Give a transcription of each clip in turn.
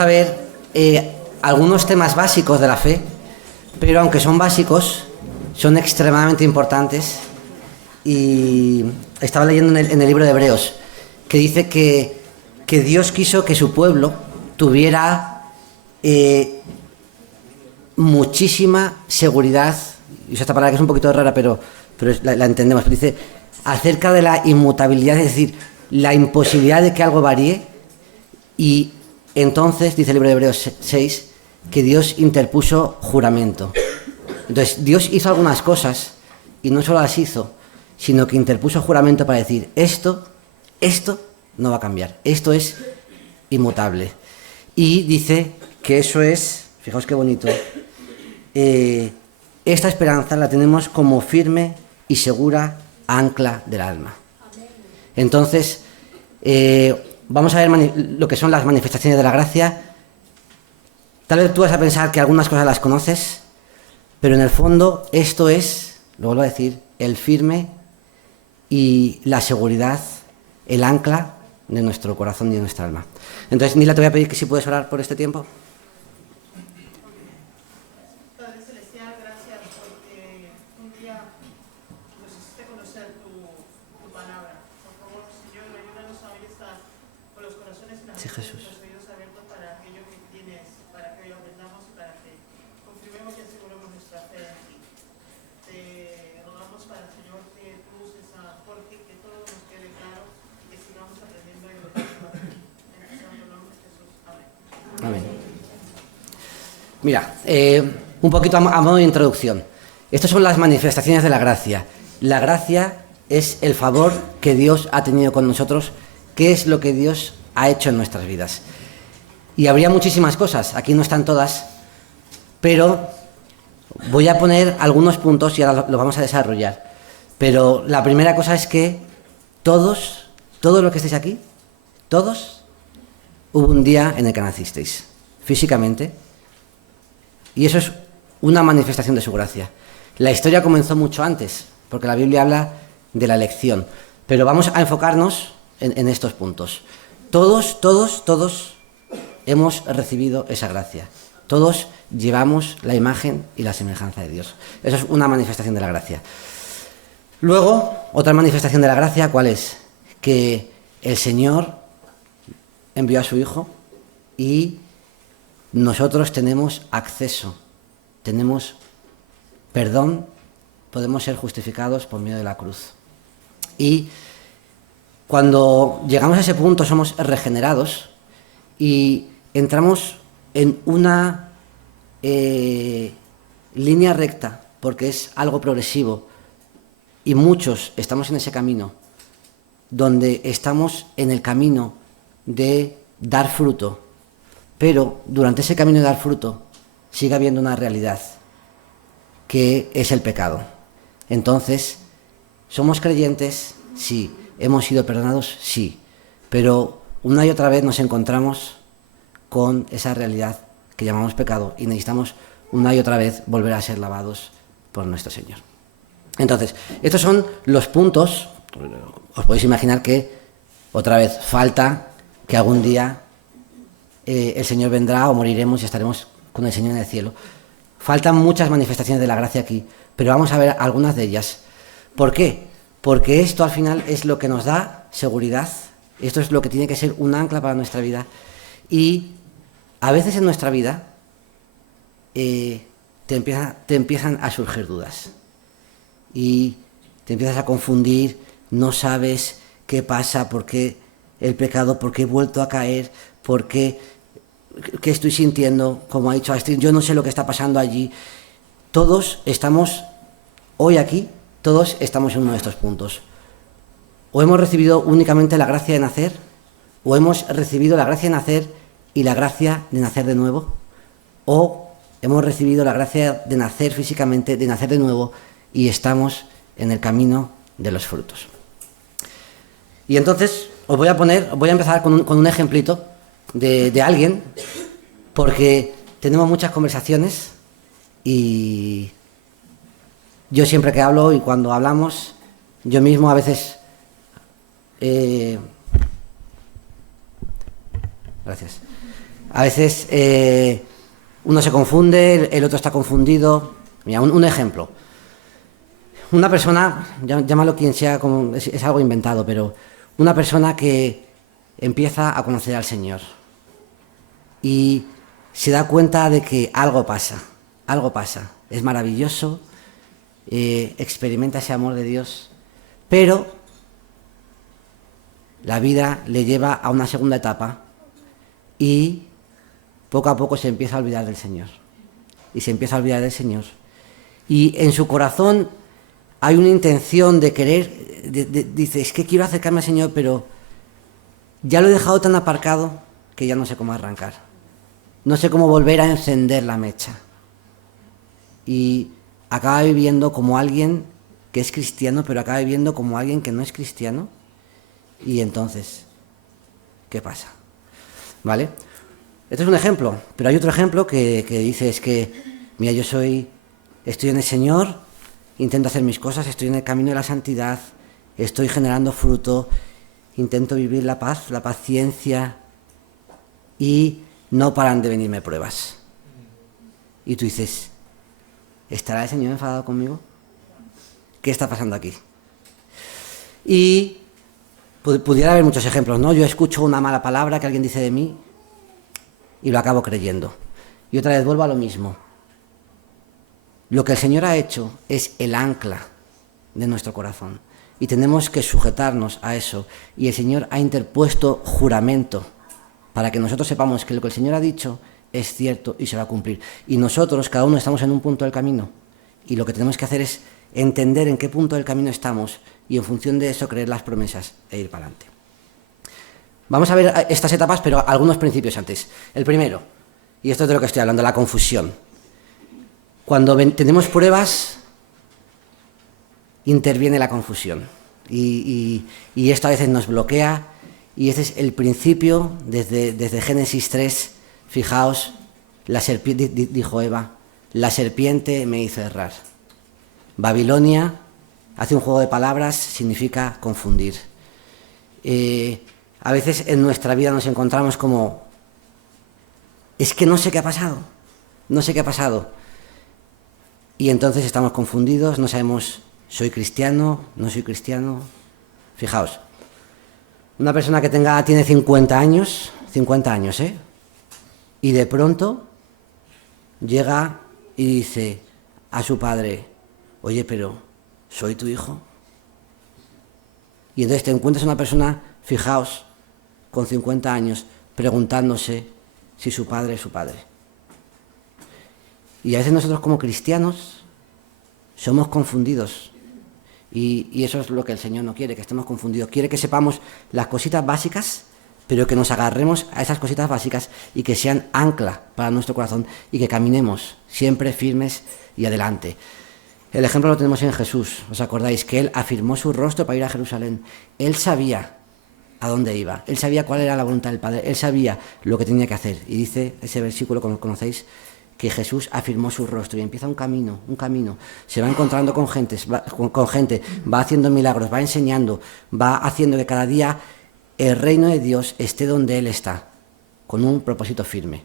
a ver algunos temas básicos de la fe, pero aunque son básicos, son extremadamente importantes. Y estaba leyendo en el libro de Hebreos, que dice que Dios quiso que su pueblo tuviera muchísima seguridad, y esta palabra que es un poquito rara, pero la entendemos. Dice, acerca de la inmutabilidad, es decir, la imposibilidad de que algo varíe. Y entonces, dice el libro de Hebreos 6, que Dios interpuso juramento. Entonces, Dios hizo algunas cosas, y no solo las hizo, sino que interpuso juramento para decir, esto no va a cambiar, esto es inmutable. Y dice que eso es, fijaos qué bonito, esta esperanza la tenemos como firme y segura ancla del alma. Entonces, vamos a ver lo que son las manifestaciones de la gracia. Tal vez tú vas a pensar que algunas cosas las conoces, pero en el fondo esto es, lo vuelvo a decir, el firme y la seguridad, el ancla de nuestro corazón y de nuestra alma. Entonces, Nila, te voy a pedir que si puedes orar por este tiempo. Padre Celestial, gracias porque un día nos hiciste conocer tu palabra. Por favor, Señor, ayúdanos a hoy estar con los corazones y las Jesús. los oídos abiertos para aquello que tienes, para que hoy aprendamos y para que confirmemos y aseguremos nuestra fe en ti. Te rogamos para el Señor que tú uses a Jorge, que todo nos quede claro y que sigamos aprendiendo y obedeciendo a ti. En el santo nombre de Jesús. Amén. Amén. Mira, un poquito a modo de introducción. Estas son las manifestaciones de la gracia. La gracia es el favor que Dios ha tenido con nosotros, qué es lo que Dios ha hecho en nuestras vidas. Y habría muchísimas cosas, aquí no están todas, pero voy a poner algunos puntos y ahora lo vamos a desarrollar. Pero la primera cosa es que todos los que estáis aquí, todos, hubo un día en el que nacisteis, físicamente, y eso es una manifestación de su gracia. La historia comenzó mucho antes, porque la Biblia habla de la elección, pero vamos a enfocarnos en estos puntos. Todos hemos recibido esa gracia. Todos llevamos la imagen y la semejanza de Dios. Eso es una manifestación de la gracia. Luego, otra manifestación de la gracia, ¿cuál es? Que el Señor envió a su Hijo y nosotros tenemos acceso, tenemos perdón, podemos ser justificados por medio de la cruz. Y cuando llegamos a ese punto somos regenerados y entramos en una línea recta, porque es algo progresivo, y muchos estamos en ese camino, donde estamos en el camino de dar fruto, pero durante ese camino de dar fruto sigue habiendo una realidad, que es el pecado. Entonces, ¿somos creyentes? Sí. ¿Hemos sido perdonados? Sí. Pero una y otra vez nos encontramos con esa realidad que llamamos pecado y necesitamos una y otra vez volver a ser lavados por nuestro Señor. Entonces, estos son los puntos. Os podéis imaginar que, otra vez, falta que algún día el Señor vendrá o moriremos y estaremos con el Señor en el cielo. Faltan muchas manifestaciones de la gracia aquí, pero vamos a ver algunas de ellas. ¿Por qué? Porque esto al final es lo que nos da seguridad, esto es lo que tiene que ser un ancla para nuestra vida. Y a veces en nuestra vida te empiezan a surgir dudas y te empiezas a confundir, no sabes qué pasa, por qué el pecado, por qué he vuelto a caer, por qué estoy sintiendo, como ha dicho Astrid, yo no sé lo que está pasando allí. Todos estamos hoy aquí, todos estamos en uno de estos puntos. O hemos recibido únicamente la gracia de nacer, o hemos recibido la gracia de nacer y la gracia de nacer de nuevo, o hemos recibido la gracia de nacer físicamente, de nacer de nuevo, y estamos en el camino de los frutos. Y entonces voy a empezar con un ejemplito de alguien, porque tenemos muchas conversaciones y yo siempre que hablo y cuando hablamos, yo mismo a veces gracias. A veces uno se confunde, el otro está confundido. Mira, un ejemplo. Una persona, llámalo quien sea, es algo inventado, pero una persona que empieza a conocer al Señor y se da cuenta de que algo pasa, es maravilloso, experimenta ese amor de Dios, pero la vida le lleva a una segunda etapa y poco a poco se empieza a olvidar del Señor. Y en su corazón hay una intención de querer, dice, es que quiero acercarme al Señor, pero ya lo he dejado tan aparcado que ya no sé cómo arrancar. No sé cómo volver a encender la mecha. Y acaba viviendo como alguien que es cristiano, pero acaba viviendo como alguien que no es cristiano. Y entonces, ¿qué pasa? ¿Vale? Este es un ejemplo, pero hay otro ejemplo que dice, es que, mira, estoy en el Señor, intento hacer mis cosas, estoy en el camino de la santidad, estoy generando fruto, intento vivir la paz, la paciencia, y no paran de venirme pruebas. Y tú dices, ¿estará el Señor enfadado conmigo? ¿Qué está pasando aquí? Y pudiera haber muchos ejemplos, ¿no? Yo escucho una mala palabra que alguien dice de mí y lo acabo creyendo. Y otra vez vuelvo a lo mismo. Lo que el Señor ha hecho es el ancla de nuestro corazón y tenemos que sujetarnos a eso. Y el Señor ha interpuesto juramento para que nosotros sepamos que lo que el Señor ha dicho es cierto y se va a cumplir. Y nosotros, cada uno, estamos en un punto del camino y lo que tenemos que hacer es entender en qué punto del camino estamos y en función de eso creer las promesas e ir para adelante. Vamos a ver estas etapas, pero algunos principios antes. El primero, y esto es de lo que estoy hablando, la confusión. Cuando tenemos pruebas, interviene la confusión y esto a veces nos bloquea y ese es el principio desde Génesis 3. Fijaos, la serpiente, dijo Eva, la serpiente me hizo errar. Babilonia hace un juego de palabras, significa confundir. A veces en nuestra vida nos encontramos como, es que no sé qué ha pasado. Y entonces estamos confundidos, no sabemos, ¿soy cristiano? ¿No soy cristiano? Fijaos, una persona que tiene 50 años, y de pronto llega y dice a su padre, oye, pero ¿soy tu hijo? Y entonces te encuentras una persona, fijaos, con 50 años, preguntándose si su padre es su padre. Y a veces nosotros como cristianos somos confundidos. Y eso es lo que el Señor no quiere, que estemos confundidos. Quiere que sepamos las cositas básicas, pero que nos agarremos a esas cositas básicas y que sean ancla para nuestro corazón y que caminemos siempre firmes y adelante. El ejemplo lo tenemos en Jesús. ¿Os acordáis? Que Él afirmó su rostro para ir a Jerusalén. Él sabía a dónde iba. Él sabía cuál era la voluntad del Padre. Él sabía lo que tenía que hacer. Y dice ese versículo, como conocéis, que Jesús afirmó su rostro y empieza un camino. Se va encontrando con gente, va haciendo milagros, va enseñando, va haciendo que cada día el reino de Dios esté donde Él está, con un propósito firme.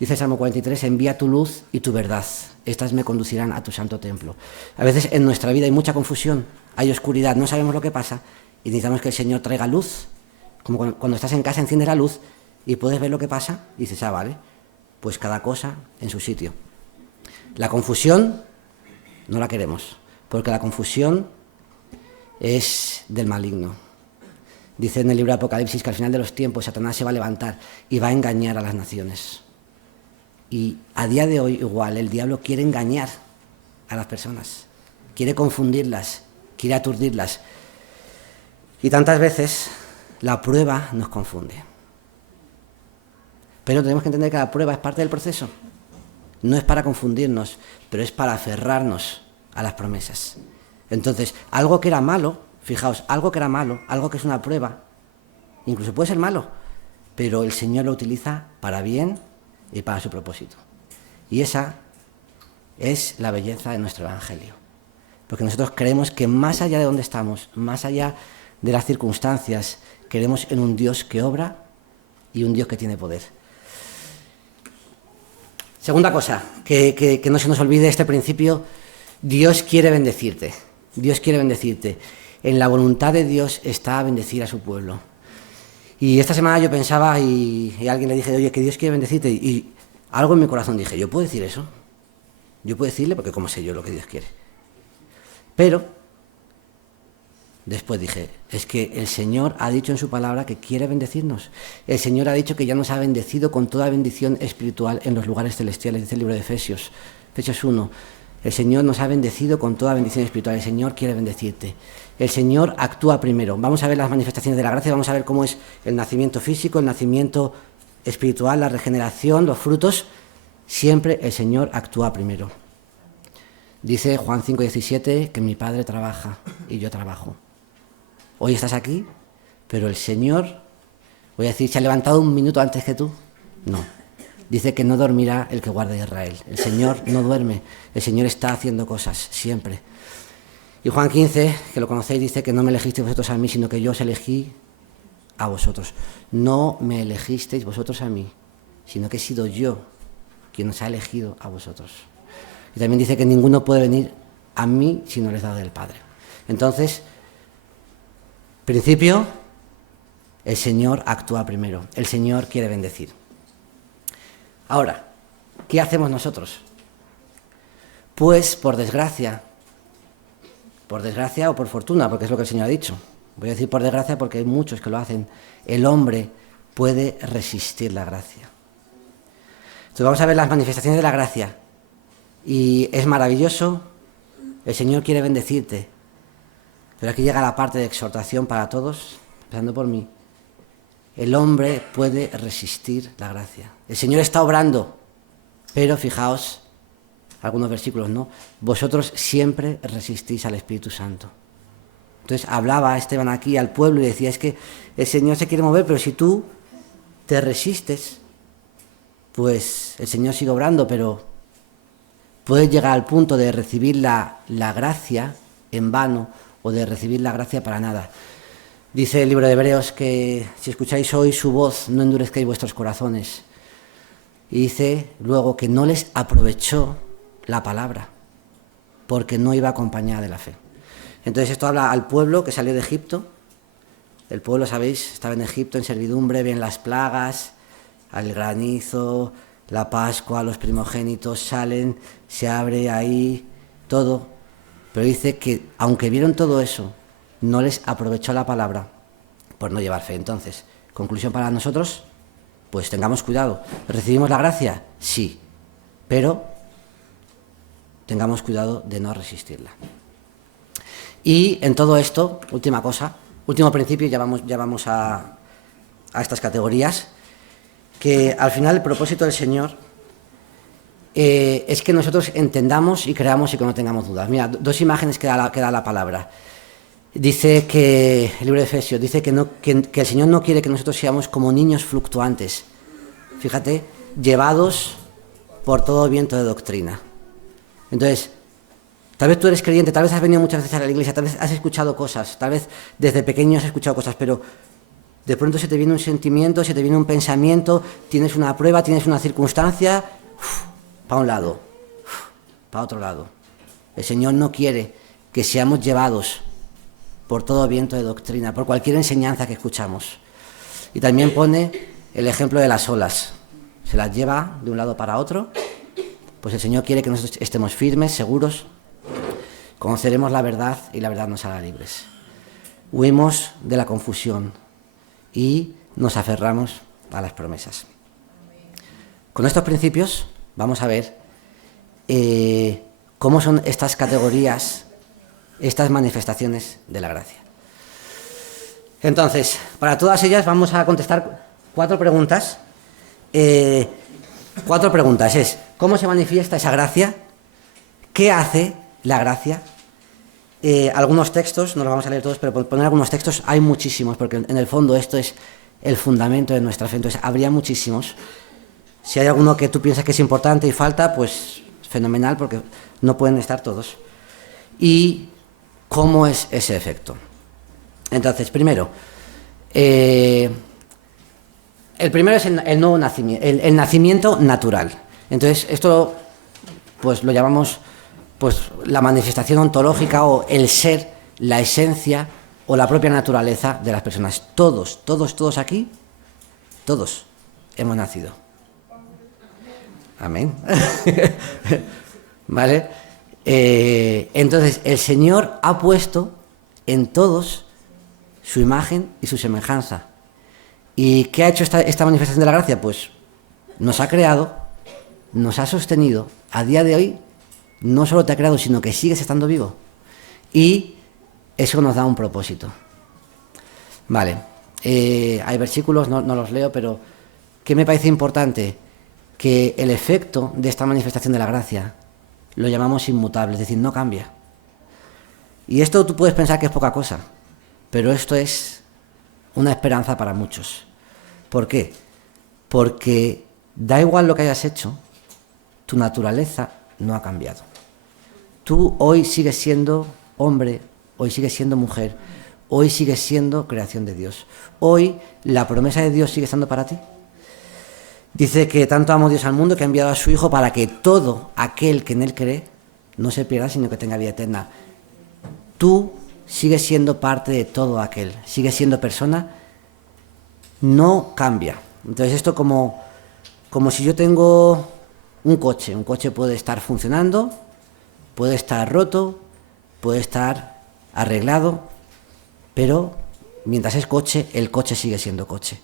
Dice Salmo 43, envía tu luz y tu verdad, estas me conducirán a tu santo templo. A veces en nuestra vida hay mucha confusión, hay oscuridad, no sabemos lo que pasa y necesitamos que el Señor traiga luz. Como cuando estás en casa enciendes la luz y puedes ver lo que pasa y dices, vale, pues cada cosa en su sitio. La confusión no la queremos, porque la confusión es del maligno. Dice en el libro de Apocalipsis que al final de los tiempos Satanás se va a levantar y va a engañar a las naciones. Y a día de hoy igual el diablo quiere engañar a las personas, quiere confundirlas, quiere aturdirlas. Y tantas veces la prueba nos confunde. Pero tenemos que entender que la prueba es parte del proceso. No es para confundirnos, pero es para aferrarnos a las promesas. Entonces, algo que era malo, fijaos, algo que es una prueba, incluso puede ser malo, pero el Señor lo utiliza para bien y para su propósito. Y esa es la belleza de nuestro Evangelio. Porque nosotros creemos que más allá de donde estamos, más allá de las circunstancias, creemos en un Dios que obra y un Dios que tiene poder. Segunda cosa, que no se nos olvide este principio, Dios quiere bendecirte. Dios quiere bendecirte. En la voluntad de Dios está bendecir a su pueblo. Y esta semana yo pensaba y a alguien le dije, oye, que Dios quiere bendecirte. Y algo en mi corazón dije, ¿yo puedo decir eso? Yo puedo decirle porque cómo sé yo lo que Dios quiere. Pero después dije, es que el Señor ha dicho en su palabra que quiere bendecirnos. El Señor ha dicho que ya nos ha bendecido con toda bendición espiritual en los lugares celestiales, dice el libro de Efesios, Efesios 1. El Señor nos ha bendecido con toda bendición espiritual. El Señor quiere bendecirte. El Señor actúa primero. Vamos a ver las manifestaciones de la gracia, vamos a ver cómo es el nacimiento físico, el nacimiento espiritual, la regeneración, los frutos. Siempre el Señor actúa primero. Dice Juan 5:17 que mi Padre trabaja y yo trabajo. Hoy estás aquí, pero el Señor, voy a decir, ¿se ha levantado un minuto antes que tú? No. Dice que no dormirá el que guarda a Israel. El Señor no duerme, el Señor está haciendo cosas, siempre. Y Juan 15, que lo conocéis, dice que no me elegisteis vosotros a mí, sino que yo os elegí a vosotros. No me elegisteis vosotros a mí, sino que he sido yo quien os ha elegido a vosotros. Y también dice que ninguno puede venir a mí si no les da del Padre. Entonces, principio, el Señor actúa primero. El Señor quiere bendecir. Ahora, ¿qué hacemos nosotros? Pues, por desgracia o por fortuna, porque es lo que el Señor ha dicho. Voy a decir por desgracia porque hay muchos que lo hacen. El hombre puede resistir la gracia. Entonces vamos a ver las manifestaciones de la gracia. Y es maravilloso, el Señor quiere bendecirte. Pero aquí llega la parte de exhortación para todos, empezando por mí. El hombre puede resistir la gracia. El Señor está obrando, pero fijaos, algunos versículos, ¿no? Vosotros siempre resistís al Espíritu Santo. Entonces hablaba Esteban aquí al pueblo y decía, es que el Señor se quiere mover, pero si tú te resistes, pues el Señor sigue obrando, pero puedes llegar al punto de recibir la gracia en vano o de recibir la gracia para nada. Dice el libro de Hebreos que si escucháis hoy su voz, no endurezcáis vuestros corazones. Y dice luego que no les aprovechó la palabra, porque no iba acompañada de la fe. Entonces esto habla al pueblo que salió de Egipto. El pueblo, sabéis, estaba en Egipto en servidumbre, ven las plagas, al granizo, la Pascua, los primogénitos salen, se abre ahí todo. Pero dice que aunque vieron todo eso, no les aprovechó la palabra por no llevar fe. Entonces, conclusión para nosotros, pues tengamos cuidado. ¿Recibimos la gracia? Sí, pero tengamos cuidado de no resistirla. Y en todo esto, última cosa, último principio, ya vamos a estas categorías, que al final el propósito del Señor es que nosotros entendamos y creamos y que no tengamos dudas. Mira, dos imágenes que da la palabra. Dice que, el libro de Efesios, dice que el Señor no quiere que nosotros seamos como niños fluctuantes. Fíjate, llevados por todo viento de doctrina. Entonces, tal vez tú eres creyente, tal vez has venido muchas veces a la iglesia, tal vez has escuchado cosas, tal vez desde pequeño has escuchado cosas, pero de pronto se te viene un sentimiento, se te viene un pensamiento, tienes una prueba, tienes una circunstancia, para un lado, para otro lado. El Señor no quiere que seamos llevados por todo viento de doctrina, por cualquier enseñanza que escuchamos. Y también pone el ejemplo de las olas. Se las lleva de un lado para otro. Pues el Señor quiere que nosotros estemos firmes, seguros. Conoceremos la verdad y la verdad nos hará libres. Huimos de la confusión y nos aferramos a las promesas. Con estos principios vamos a ver cómo son estas categorías, estas manifestaciones de la gracia. Entonces, para todas ellas vamos a contestar 4 preguntas. 4 preguntas es, ¿cómo se manifiesta esa gracia? ¿Qué hace la gracia? Algunos textos, no los vamos a leer todos, pero por poner algunos textos hay muchísimos, porque en el fondo esto es el fundamento de nuestra fe, entonces habría muchísimos. Si hay alguno que tú piensas que es importante y falta, pues fenomenal, porque no pueden estar todos. ¿Y cómo es ese efecto? Entonces, primero, el primero es el nuevo nacimiento, el nacimiento natural. Entonces, esto pues lo llamamos pues la manifestación ontológica o el ser, la esencia o la propia naturaleza de las personas. Todos aquí, todos hemos nacido. Amén. ¿Vale? Entonces, el Señor ha puesto en todos su imagen y su semejanza. ¿Y qué ha hecho esta manifestación de la gracia? Pues nos ha creado, nos ha sostenido. A día de hoy no solo te ha creado, sino que sigues estando vivo. Y eso nos da un propósito. Vale, hay versículos, no los leo, pero ¿qué me parece importante? Que el efecto de esta manifestación de la gracia lo llamamos inmutable, es decir, no cambia. Y esto tú puedes pensar que es poca cosa, pero esto es una esperanza para muchos. ¿Por qué? Porque da igual lo que hayas hecho, tu naturaleza no ha cambiado. Tú hoy sigues siendo hombre, hoy sigues siendo mujer, hoy sigues siendo creación de Dios. Hoy la promesa de Dios sigue estando para ti. Dice que tanto amó Dios al mundo que ha enviado a su Hijo para que todo aquel que en Él cree no se pierda, sino que tenga vida eterna. Tú sigues siendo parte de todo aquel, sigues siendo persona, no cambia. Entonces esto como si yo tengo un coche puede estar funcionando, puede estar roto, puede estar arreglado, pero mientras es coche, el coche sigue siendo coche.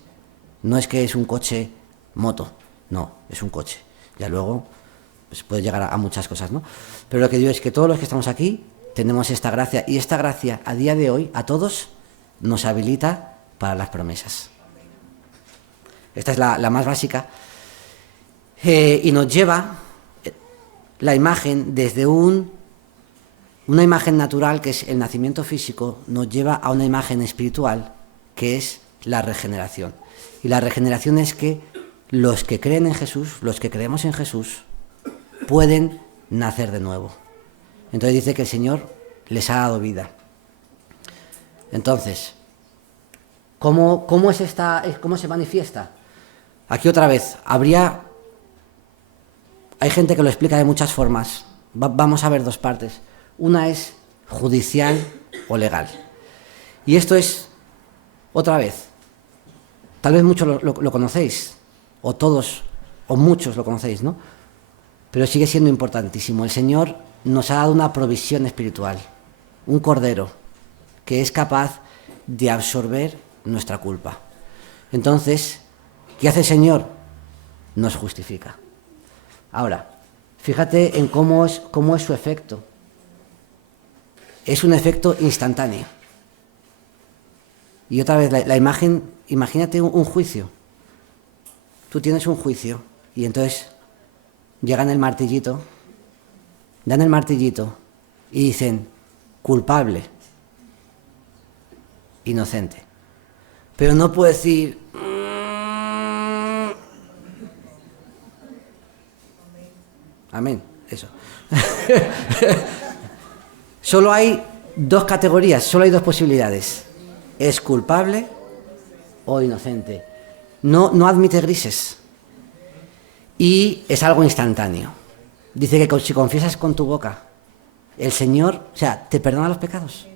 No es que es un coche moto, no, es un coche. Ya luego pues puede llegar a muchas cosas, ¿no? Pero lo que digo es que todos los que estamos aquí tenemos esta gracia, y esta gracia a día de hoy a todos nos habilita para las promesas. Esta es la más básica, y nos lleva la imagen desde una imagen natural, que es el nacimiento físico, nos lleva a una imagen espiritual, que es la regeneración. Y la regeneración es que los que creen en Jesús, los que creemos en Jesús, pueden nacer de nuevo. Entonces dice que el Señor les ha dado vida. Entonces, ¿cómo se manifiesta? Aquí otra vez, hay gente que lo explica de muchas formas. Vamos a ver dos partes. Una es judicial o legal. Y esto es, otra vez, tal vez muchos lo conocéis, o todos, o muchos lo conocéis, ¿no? Pero sigue siendo importantísimo. El Señor nos ha dado una provisión espiritual, un cordero, que es capaz de absorber nuestra culpa. Entonces, ¿qué hace el Señor? Nos justifica. Ahora, fíjate en cómo es su efecto. Es un efecto instantáneo. Y otra vez, la imagen, imagínate un juicio. Tú tienes un juicio y entonces llegan el martillito, dan el martillito y dicen, culpable, inocente. Pero no puedo decir... Amén, eso. Solo hay dos categorías, solo hay dos posibilidades. Es culpable o inocente. No admite grises. Y es algo instantáneo. Dice que si confiesas con tu boca, el Señor, te perdona los pecados.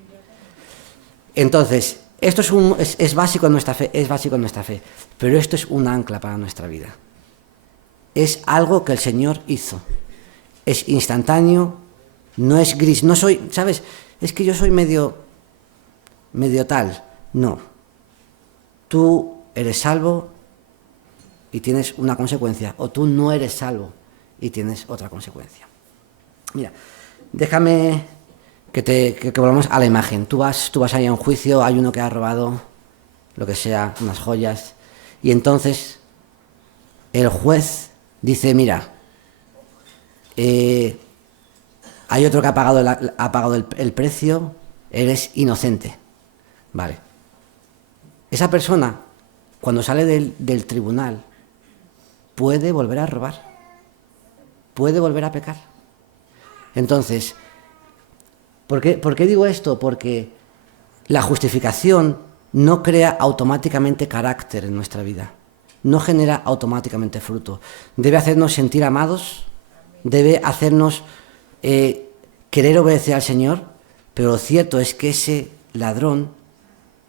Entonces, esto es básico en nuestra fe, pero esto es un ancla para nuestra vida. Es algo que el Señor hizo. Es instantáneo, no es gris. No soy, ¿sabes? Es que yo soy medio tal. No. Tú eres salvo y tienes una consecuencia, o tú no eres salvo y tienes otra consecuencia. Mira, déjame que volvamos a la imagen. Tú vas ahí a un juicio, hay uno que ha robado lo que sea, unas joyas, y entonces el juez dice, mira, hay otro que ha pagado el precio, eres inocente. Vale. Esa persona, cuando sale del tribunal, puede volver a robar, puede volver a pecar. Entonces, ¿por qué digo esto? Porque la justificación no crea automáticamente carácter en nuestra vida. no genera automáticamente fruto. Debe hacernos sentir amados, debe hacernos querer obedecer al Señor, pero lo cierto es que ese ladrón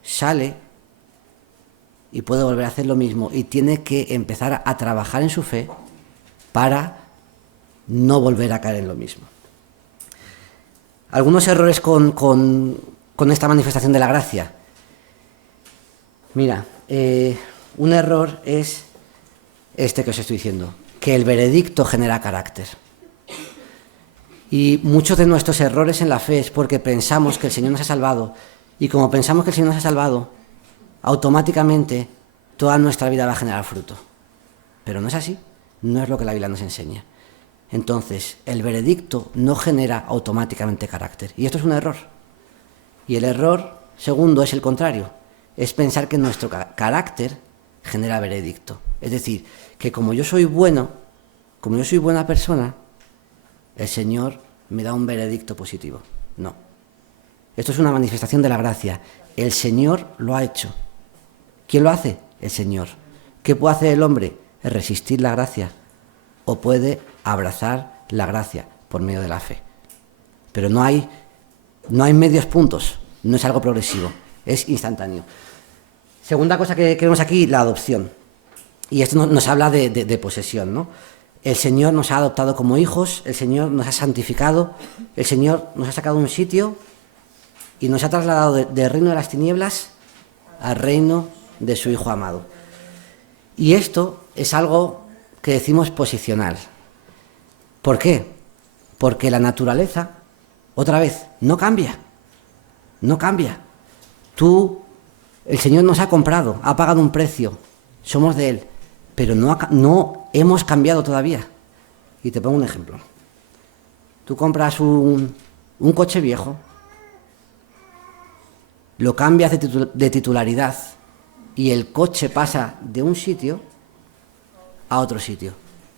sale y puede volver a hacer lo mismo y tiene que empezar a trabajar en su fe para no volver a caer en lo mismo. Algunos errores con esta manifestación de la gracia. Mira, un error es este que os estoy diciendo, que el veredicto genera carácter. Y muchos de nuestros errores en la fe es porque pensamos que el Señor nos ha salvado, y como pensamos que el Señor nos ha salvado, automáticamente toda nuestra vida va a generar fruto. Pero no es así, no es lo que la Biblia nos enseña. Entonces, el veredicto no genera automáticamente carácter, y esto es un error. Y el error segundo es el contrario, es pensar que nuestro carácter genera veredicto. Es decir, que como yo soy bueno, como yo soy buena persona, el Señor me da un veredicto positivo. No. Esto es una manifestación de la gracia. El Señor lo ha hecho. ¿Quién lo hace? El Señor. ¿Qué puede hacer el hombre? Es resistir la gracia. O puede abrazar la gracia por medio de la fe. Pero no hay medios puntos. No es algo progresivo. Es instantáneo. Segunda cosa que vemos aquí, la adopción. Y esto nos habla de posesión, ¿no? El Señor nos ha adoptado como hijos, el Señor nos ha santificado, el Señor nos ha sacado de un sitio y nos ha trasladado del reino de las tinieblas al reino de su Hijo amado. Y esto es algo que decimos posicional. ¿Por qué? Porque la naturaleza, otra vez, no cambia. No cambia. El Señor nos ha comprado, ha pagado un precio, somos de Él, pero no hemos cambiado todavía. Y te pongo un ejemplo. Tú compras un coche viejo, lo cambias de titularidad y el coche pasa de un sitio a otro sitio.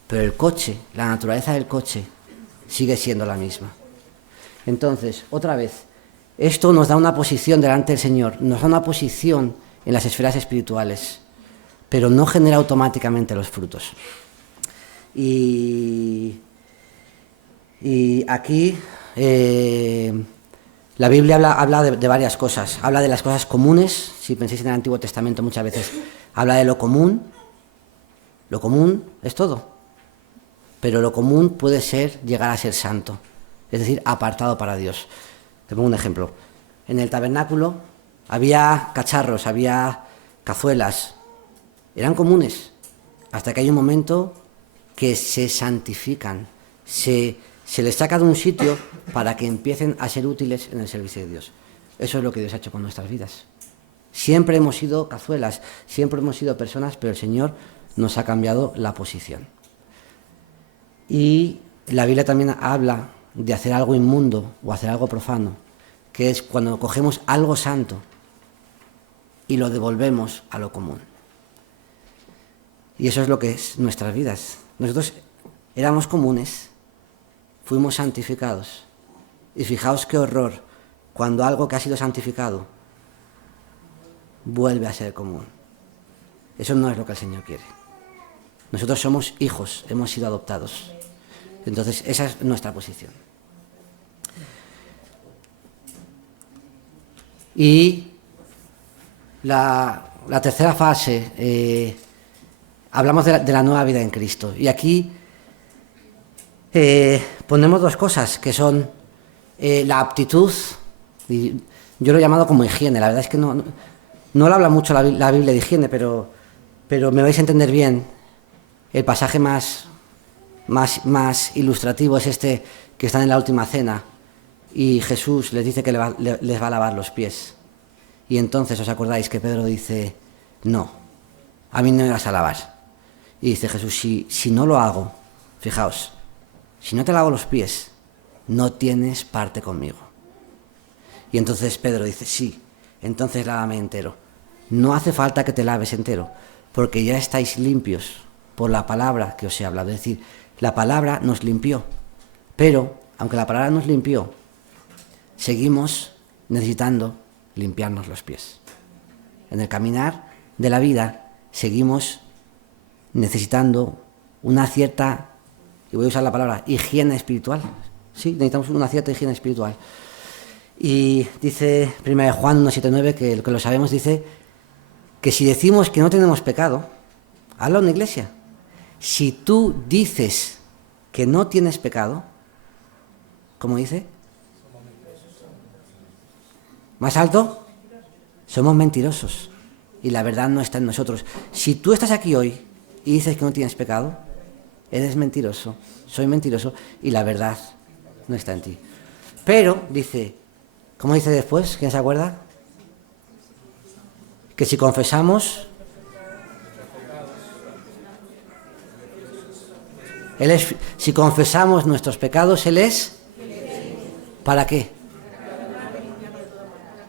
Pero el coche, la naturaleza del coche, sigue siendo la misma. Entonces, otra vez, esto nos da una posición delante del Señor, nos da una posición en las esferas espirituales, pero no genera automáticamente los frutos. Y aquí la Biblia habla de varias cosas. Habla de las cosas comunes. Si pensáis en el Antiguo Testamento muchas veces habla de lo común. Lo común es todo. Pero lo común puede llegar a ser santo. Es decir, apartado para Dios. Te pongo un ejemplo. En el tabernáculo había cacharros, había cazuelas. Eran comunes. Hasta que hay un momento que se santifican. Se les saca de un sitio para que empiecen a ser útiles en el servicio de Dios. Eso es lo que Dios ha hecho con nuestras vidas. Siempre hemos sido cazuelas, siempre hemos sido personas, pero el Señor nos ha cambiado la posición. Y la Biblia también habla de hacer algo inmundo o hacer algo profano, que es cuando cogemos algo santo y lo devolvemos a lo común. Y eso es lo que es nuestras vidas. Nosotros éramos comunes, fuimos santificados. Y fijaos qué horror cuando algo que ha sido santificado vuelve a ser común. Eso no es lo que el Señor quiere. Nosotros somos hijos, hemos sido adoptados. Entonces, esa es nuestra posición. Y la tercera fase, hablamos de la nueva vida en Cristo. Y aquí ponemos dos cosas, que son la aptitud, y yo lo he llamado como higiene. La verdad es que no lo habla mucho la Biblia de higiene, pero me vais a entender bien. El pasaje más ilustrativo es este que está en la última cena y Jesús les dice que les va a lavar los pies. Y entonces os acordáis que Pedro dice, no, a mí no me vas a lavar. Y dice Jesús, si no lo hago, fijaos, si no te lavo los pies, no tienes parte conmigo. Y entonces Pedro dice, sí, entonces lávame entero. No hace falta que te laves entero, porque ya estáis limpios por la palabra que os he hablado. Es decir, la palabra nos limpió, pero aunque la palabra nos limpió, seguimos necesitando limpiarnos los pies. En el caminar de la vida seguimos necesitando una cierta, y voy a usar la palabra, higiene espiritual. Sí, necesitamos una cierta higiene espiritual. Y dice 1 Juan 1:7-9, que lo sabemos, dice que si decimos que no tenemos pecado, habla una iglesia. Si tú dices que no tienes pecado, ¿cómo dice? ¿Más alto? Somos mentirosos y la verdad no está en nosotros. Si tú estás aquí hoy y dices que no tienes pecado, eres mentiroso, soy mentiroso y la verdad no está en ti. Pero, dice, ¿cómo dice después? ¿Quién se acuerda? Que si confesamos, si confesamos nuestros pecados, Él es, ¿para qué?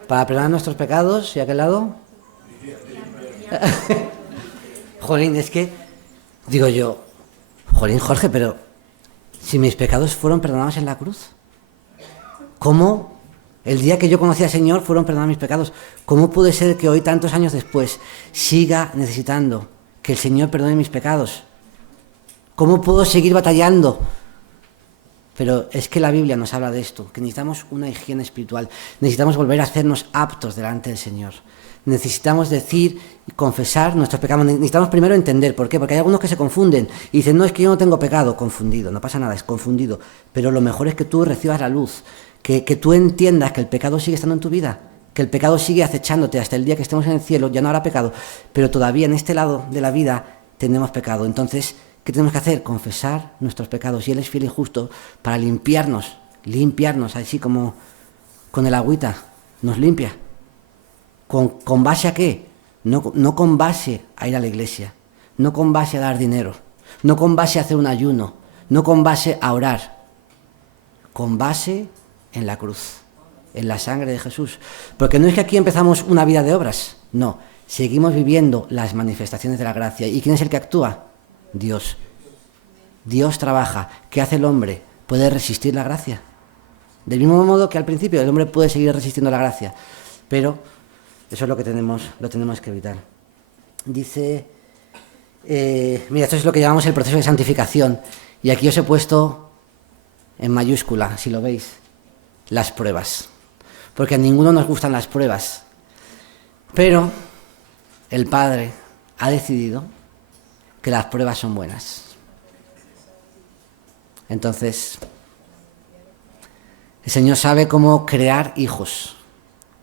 Para perdonar nuestros pecados. ¿Y a qué lado? Jolín, es que, digo yo, jolín, Jorge, pero si mis pecados fueron perdonados en la cruz, ¿cómo el día que yo conocí al Señor fueron perdonados mis pecados? ¿Cómo puede ser que hoy, tantos años después, siga necesitando que el Señor perdone mis pecados? ¿Cómo puedo seguir batallando? Pero es que la Biblia nos habla de esto, que necesitamos una higiene espiritual, necesitamos volver a hacernos aptos delante del Señor. Necesitamos decir y confesar nuestros pecados. Necesitamos primero entender por qué, porque hay algunos que se confunden y dicen, no, es que yo no tengo pecado. Confundido, no pasa nada, es confundido. Pero lo mejor es que tú recibas la luz, que tú entiendas que el pecado sigue estando en tu vida, que el pecado sigue acechándote hasta el día que estemos en el cielo. Ya no habrá pecado, pero todavía en este lado de la vida tenemos pecado. Entonces, ¿qué tenemos que hacer? Confesar nuestros pecados. Y Él es fiel y justo para limpiarnos, así como con el agüita, nos limpia. ¿Con base a qué? No con base a ir a la iglesia, no con base a dar dinero, no con base a hacer un ayuno, no con base a orar, con base en la cruz, en la sangre de Jesús. Porque no es que aquí empezamos una vida de obras, no, seguimos viviendo las manifestaciones de la gracia. ¿Y quién es el que actúa? Dios. Dios trabaja. ¿Qué hace el hombre? Puede resistir la gracia. Del mismo modo que al principio el hombre puede seguir resistiendo la gracia, pero eso es lo que tenemos que evitar. Dice, mira, esto es lo que llamamos el proceso de santificación. Y aquí os he puesto en mayúscula, si lo veis, las pruebas. Porque a ninguno nos gustan las pruebas. Pero el Padre ha decidido que las pruebas son buenas. Entonces, el Señor sabe cómo crear hijos,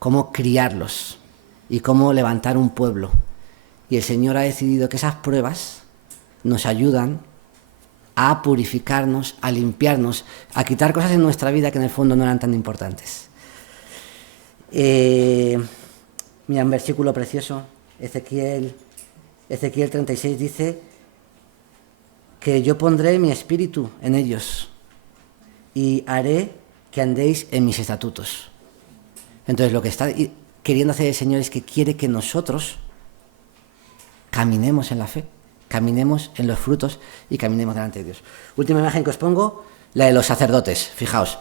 cómo criarlos y cómo levantar un pueblo. Y el Señor ha decidido que esas pruebas nos ayudan a purificarnos, a limpiarnos, a quitar cosas en nuestra vida que en el fondo no eran tan importantes. Mira, un versículo precioso, Ezequiel 36 dice que yo pondré mi espíritu en ellos y haré que andéis en mis estatutos. Entonces lo que está queriendo hacer el Señor es que quiere que nosotros caminemos en la fe, caminemos en los frutos y caminemos delante de Dios. Última imagen que os pongo, la de los sacerdotes. Fijaos,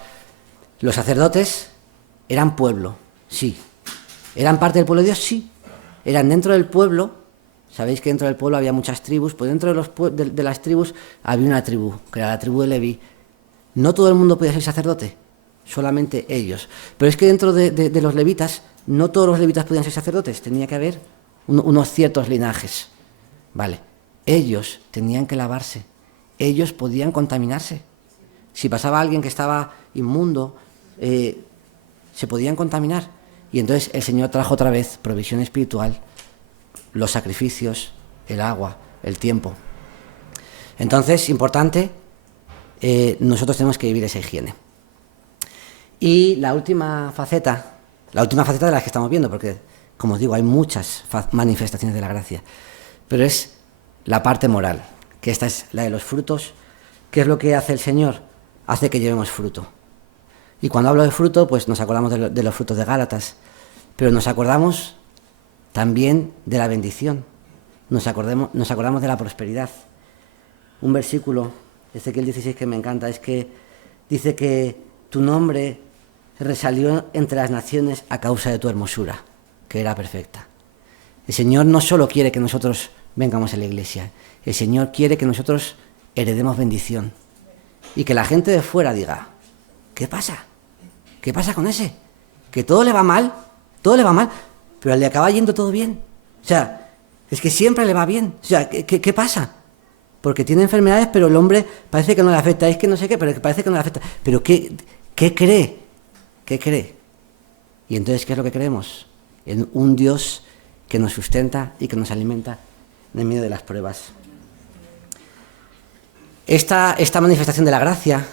los sacerdotes eran pueblo, sí. ¿Eran parte del pueblo de Dios? Sí. Eran dentro del pueblo. Sabéis que dentro del pueblo había muchas tribus, pues dentro de las tribus había una tribu, que era la tribu de Leví. No todo el mundo podía ser sacerdote, solamente ellos. Pero es que dentro de los levitas, no todos los levitas podían ser sacerdotes, tenía que haber unos ciertos linajes. Vale, ellos tenían que lavarse, ellos podían contaminarse. Si pasaba alguien que estaba inmundo, se podían contaminar. Y entonces el Señor trajo otra vez provisión espiritual, los sacrificios, el agua, el tiempo. Entonces, importante, nosotros tenemos que vivir esa higiene. Y la última faceta de las que estamos viendo, porque, como os digo, hay muchas manifestaciones de la gracia, pero es la parte moral, que esta es la de los frutos. ¿Qué es lo que hace el Señor? Hace que llevemos fruto. Y cuando hablo de fruto, pues nos acordamos de los frutos de Gálatas, pero nos acordamos también de la bendición, nos acordamos de la prosperidad. Un versículo, Ezequiel 16, que me encanta, es que dice que tu nombre resalió entre las naciones a causa de tu hermosura, que era perfecta. El Señor no solo quiere que nosotros vengamos a la iglesia, el Señor quiere que nosotros heredemos bendición. Y que la gente de fuera diga, ¿qué pasa? ¿Qué pasa con ese? Que todo le va mal, pero le acaba yendo todo bien. O sea, es que siempre le va bien. O sea, ¿qué pasa? Porque tiene enfermedades, pero el hombre parece que no le afecta. Es que no sé qué, pero parece que no le afecta. Pero ¿qué cree? ¿Qué cree? Y entonces, ¿qué es lo que creemos? En un Dios que nos sustenta y que nos alimenta en medio de las pruebas. Esta manifestación de la gracia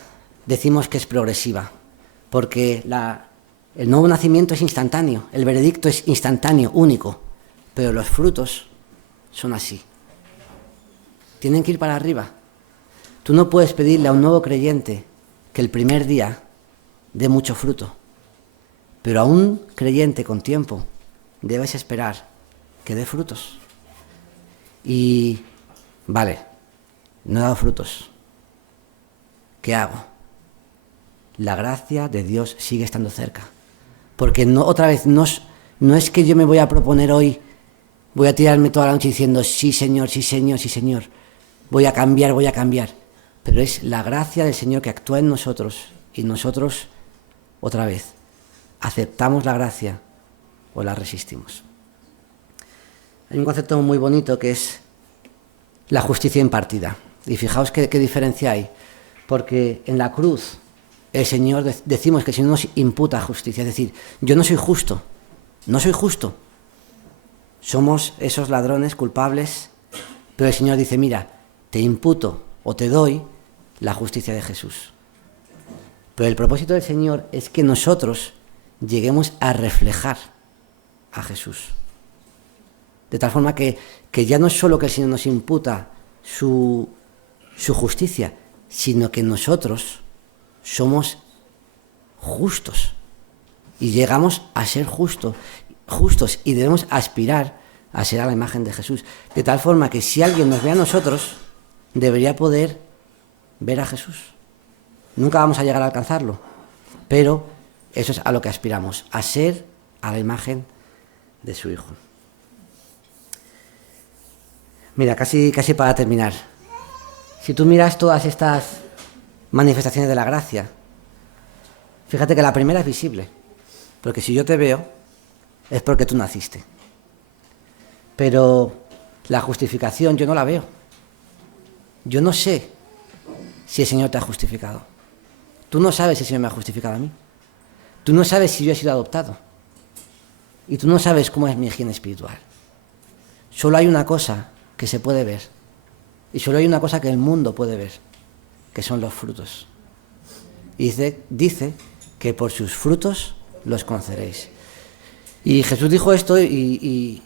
decimos que es progresiva, porque el nuevo nacimiento es instantáneo, el veredicto es instantáneo, único, pero los frutos son así. Tienen que ir para arriba. Tú no puedes pedirle a un nuevo creyente que el primer día dé mucho fruto, pero a un creyente con tiempo debes esperar que dé frutos. Y, vale, no he dado frutos. ¿Qué hago? La gracia de Dios sigue estando cerca. Porque otra vez, no es que yo me voy a proponer hoy, voy a tirarme toda la noche diciendo, sí Señor, sí Señor, sí Señor, voy a cambiar. Pero es la gracia del Señor que actúa en nosotros y nosotros, otra vez, aceptamos la gracia o la resistimos. Hay un concepto muy bonito que es la justicia impartida. Y fijaos qué diferencia hay. Porque en la cruz el Señor decimos que el Señor nos imputa justicia. Es decir, yo no soy justo. Somos esos ladrones culpables. Pero el Señor dice, mira, te imputo o te doy la justicia de Jesús. Pero el propósito del Señor es que nosotros lleguemos a reflejar a Jesús. De tal forma que ya no es solo que el Señor nos imputa su justicia, sino que nosotros somos justos y llegamos a ser justos y debemos aspirar a ser a la imagen de Jesús. De tal forma que si alguien nos ve a nosotros, debería poder ver a Jesús. Nunca vamos a llegar a alcanzarlo, pero eso es a lo que aspiramos, a ser a la imagen de su Hijo. Mira, casi para terminar. Si tú miras todas estas manifestaciones de la gracia, fíjate que la primera es visible, porque si yo te veo es porque tú naciste. Pero la justificación yo no la veo. Yo no sé si el Señor te ha justificado. Tú no sabes si el Señor me ha justificado a mí. Tú no sabes si yo he sido adoptado. Y tú no sabes cómo es mi higiene espiritual. Solo hay una cosa que se puede ver. Y solo hay una cosa que el mundo puede ver, que son los frutos. Y dice que por sus frutos los conoceréis. Y Jesús dijo esto y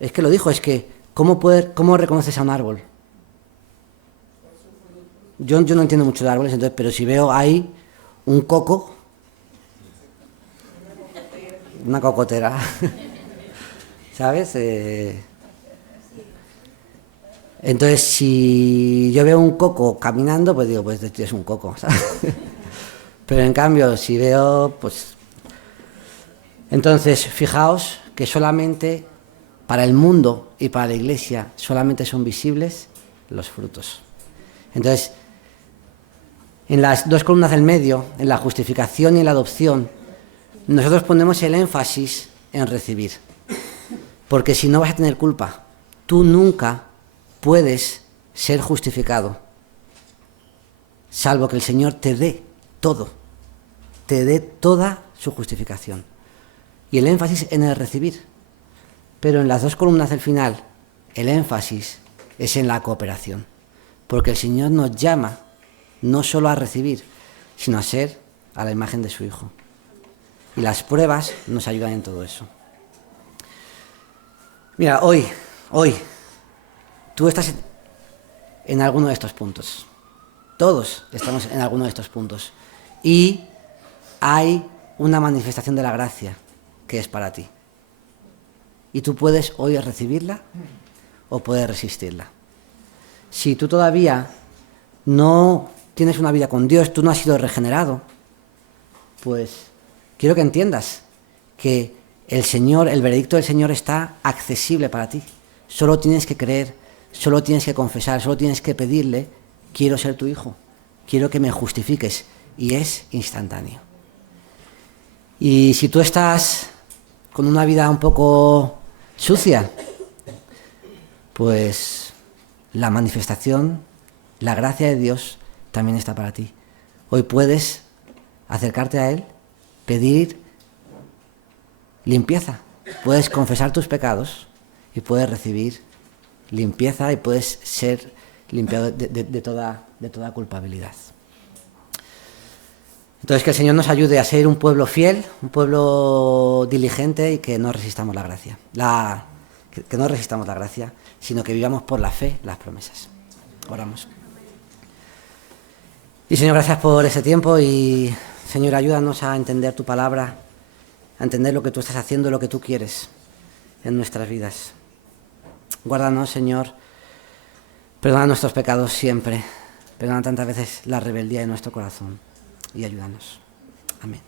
es que lo dijo, es que ¿cómo reconoces a un árbol? Yo no entiendo mucho de árboles, entonces, pero si veo ahí un coco, una cocotera, ¿sabes? Entonces, si yo veo un coco caminando, pues digo, pues es un coco, ¿sabes? Pero en cambio, si veo, pues... Entonces, fijaos que solamente para el mundo y para la Iglesia solamente son visibles los frutos. Entonces, en las dos columnas del medio, en la justificación y en la adopción, nosotros ponemos el énfasis en recibir. Porque si no vas a tener culpa, tú nunca puedes ser justificado, salvo que el Señor te dé todo, te dé toda su justificación. Y el énfasis en el recibir. Pero en las dos columnas del final, el énfasis es en la cooperación. Porque el Señor nos llama no solo a recibir, sino a ser a la imagen de su Hijo. Y las pruebas nos ayudan en todo eso. Mira, hoy, tú estás en alguno de estos puntos. Todos estamos en alguno de estos puntos. Y hay una manifestación de la gracia que es para ti. Y tú puedes hoy recibirla o puedes resistirla. Si tú todavía no tienes una vida con Dios, tú no has sido regenerado, pues quiero que entiendas que el Señor, el veredicto del Señor está accesible para ti. Solo tienes que creer solo tienes que confesar, solo tienes que pedirle, quiero ser tu hijo, quiero que me justifiques, y es instantáneo. Y si tú estás con una vida un poco sucia, pues la manifestación, la gracia de Dios también está para ti. Hoy puedes acercarte a Él, pedir limpieza, puedes confesar tus pecados y puedes recibir limpieza y puedes ser limpiado de toda culpabilidad. Entonces, que el Señor nos ayude a ser un pueblo fiel, un pueblo diligente y que no resistamos la gracia. Que no resistamos la gracia, sino que vivamos por la fe las promesas. Oramos. Y Señor, gracias por ese tiempo y Señor, ayúdanos a entender tu palabra, a entender lo que tú estás haciendo, lo que tú quieres en nuestras vidas. Guárdanos, Señor, perdona nuestros pecados siempre, perdona tantas veces la rebeldía de nuestro corazón y ayúdanos. Amén.